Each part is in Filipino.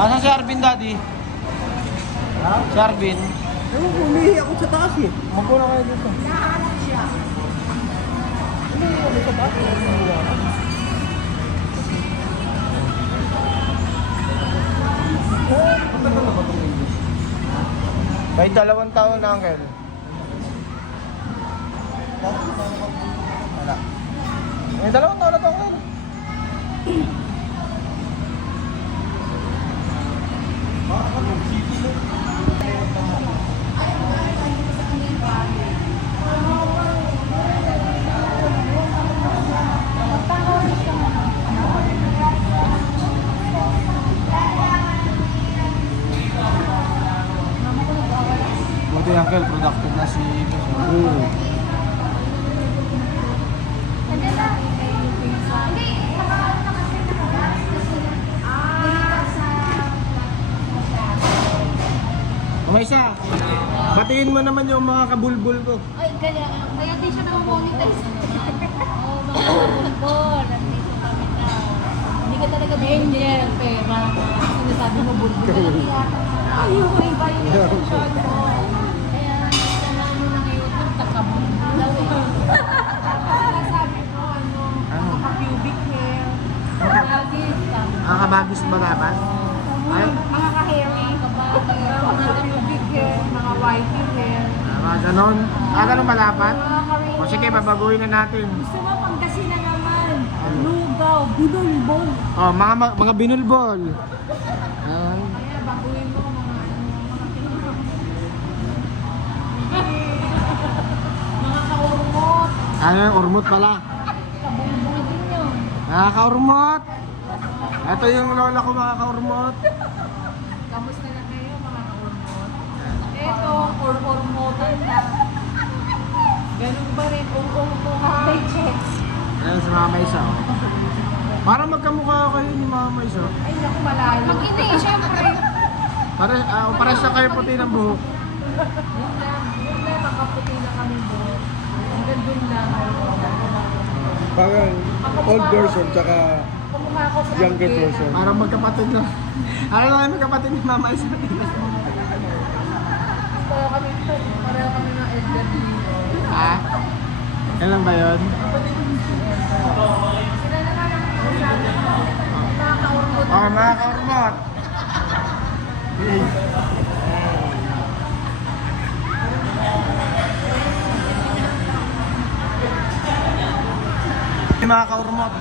Asan si Arvin, Daddy? Ha? Si Arvin? Ewan ko, umihi ako sa taas eh. Magpuna kayo dito. Nahanap siya. Umihi ako sa taas eh. Matagal na ba itong video? May 2 taon na, Uncle. Wala. May 2 taon na to, Uncle. Buti, Uncle, productive na si May isa. Batiin mo naman yung mga kabulbul ko. Ay, kaya di siya nakamonetize. Oo, mga bulbul. Nandito kami na. Hindi ka talaga danger, pera. Sinasabi mo bulbul. Ay, yung iba yung intention mo. Kaya, sinasabi mo na ngayon, nagtakabulbul daw eh. Sabi ko, maka-pubic hair. Magagis ka. Kabagis ba dapat? Ay? Mga ka-hairy, mga pubic hair, mga whitey hair. Ganon. Ganon ba dapat? Mga ka-ring. O sige, babaguhin na natin. Gusto mo Pangasinan naman. Lugaw, binulbol. Oh, mga binulbol. Kaya baguhin mo mga kaurmot. Ano yung urmot pala? Kabulbul din yun. Nakaka-urmot. Ito yung lola ko, mga ka-urmot. Kamusta na kayo mga kaurmot? Ito, urmotan na. Ganun ba rin? Paycheck. Ayan si Mama Isa. Oh. Para magkamukha kayo ni Mama Isa. Ay, naku, malayo. Mag-ina eh, syempre. Para sa kayo puti ng buhok. Yun lang, makaputi na kami buhok. Hanggang dun lang. Parang old version tsaka Kumukha ko sa younger Angela. version. Para magkapatid na. Ano lang yung magkapatid ni Mama Isa? Pareho kami ng elderly. Ha? Yan lang ba yun? Sila naman ang sabi ko, mga kaurmot. Oh, mga ka-urmot. Mga ka-urmot.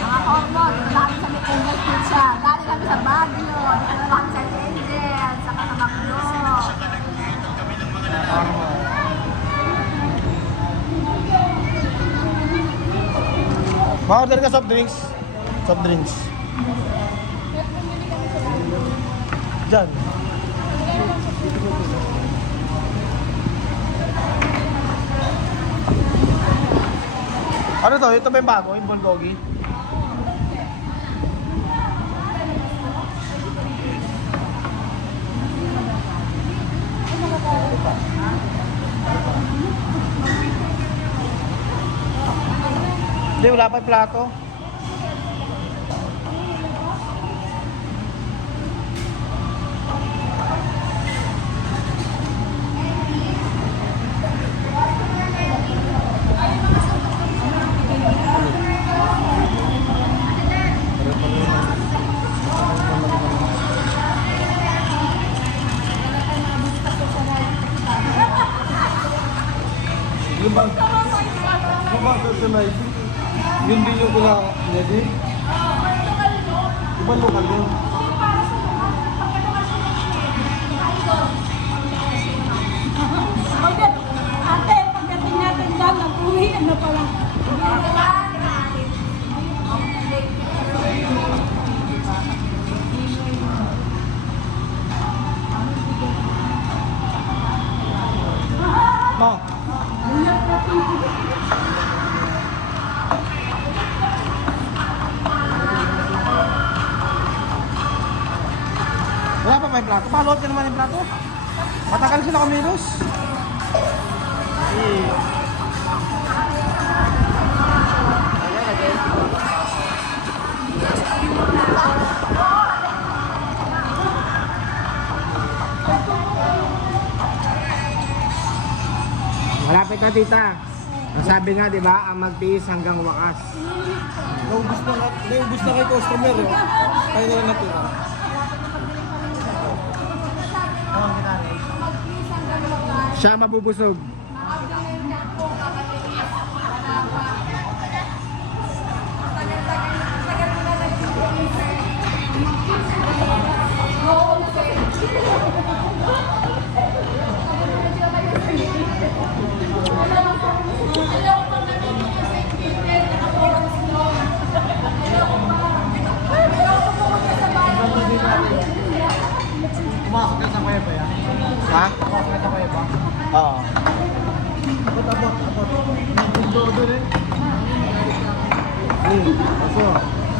Mga kaurmot, dali kami sa Angel Pizza, dali kami sa Baguio, dali kami sa Angel, saka sa Macdo. Ma-order ka soft drinks? Soft drinks. Diyan. Ano to? Ito ba yung bago? Yung bulgogi? Hindi, wala pa yung plato. Yung bang customized? Yun din yung kula ready? Ibang lokal yun. Ate, pagdating natin dyan, nag-uwi, ano pala? Ma. Wala pa ba yung plato? Palot ka naman yung plato. Matagal sila kumilos. Oh, Ito, tita. Ang sabi nga, di ba, ang magtiis hanggang wakas. Naubos na kay customer. Oh. Kaya nila natira. Siya mabubusog. Pumasok ka sa kaya ba yan? Ha? Pumasok ka sa kaya ba? Oo. Abot. Doon eh. Aso.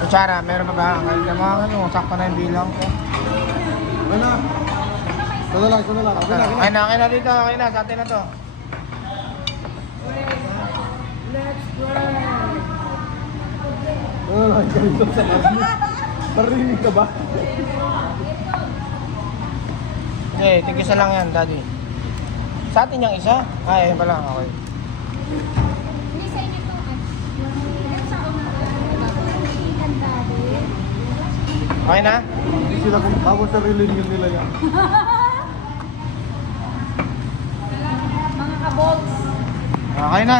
Kutsara, meron pa ba? Ang mga ano, sakto na yung bilang ko. Ano? Ito na lang. Okay na dito, okay na, sa atin na to. Ano lang, ganito sa kasi. Parinig ka ba? Okay, tig-isa lang yan, daddy. Sa atin yung isa? Ay, ayun pala, okay. Hindi sa inyo to. Sa Okay na? Hindi sila kung ako sarili nila yan. mga kabols. Okay na.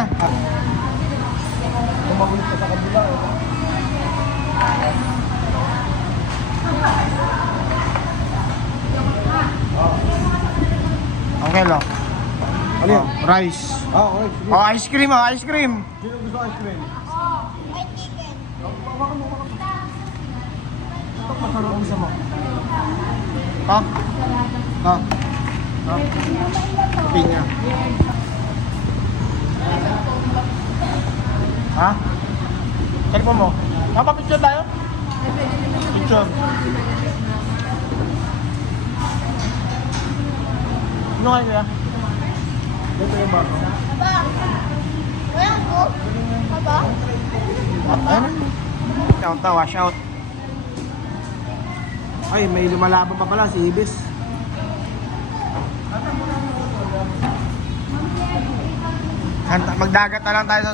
Kumakulit ka sa kabila. Okay lang. Ano yan? Rice. Okay. Sige. Oh, ice cream, oh, ice cream. Sino gusto ice cream? May chicken. Ito masarap isa mo. Ha? Ha? Ha? Pinya. Ha? Cellphone mo? Mapapicture tayo? Picture. Ano kayo kaya? Ito yung bago. Wala ko. Aba? Ano? Shout out, wash out. Ay, may lumalaban pa pala si Ibis. Magdagat na lang tayo sa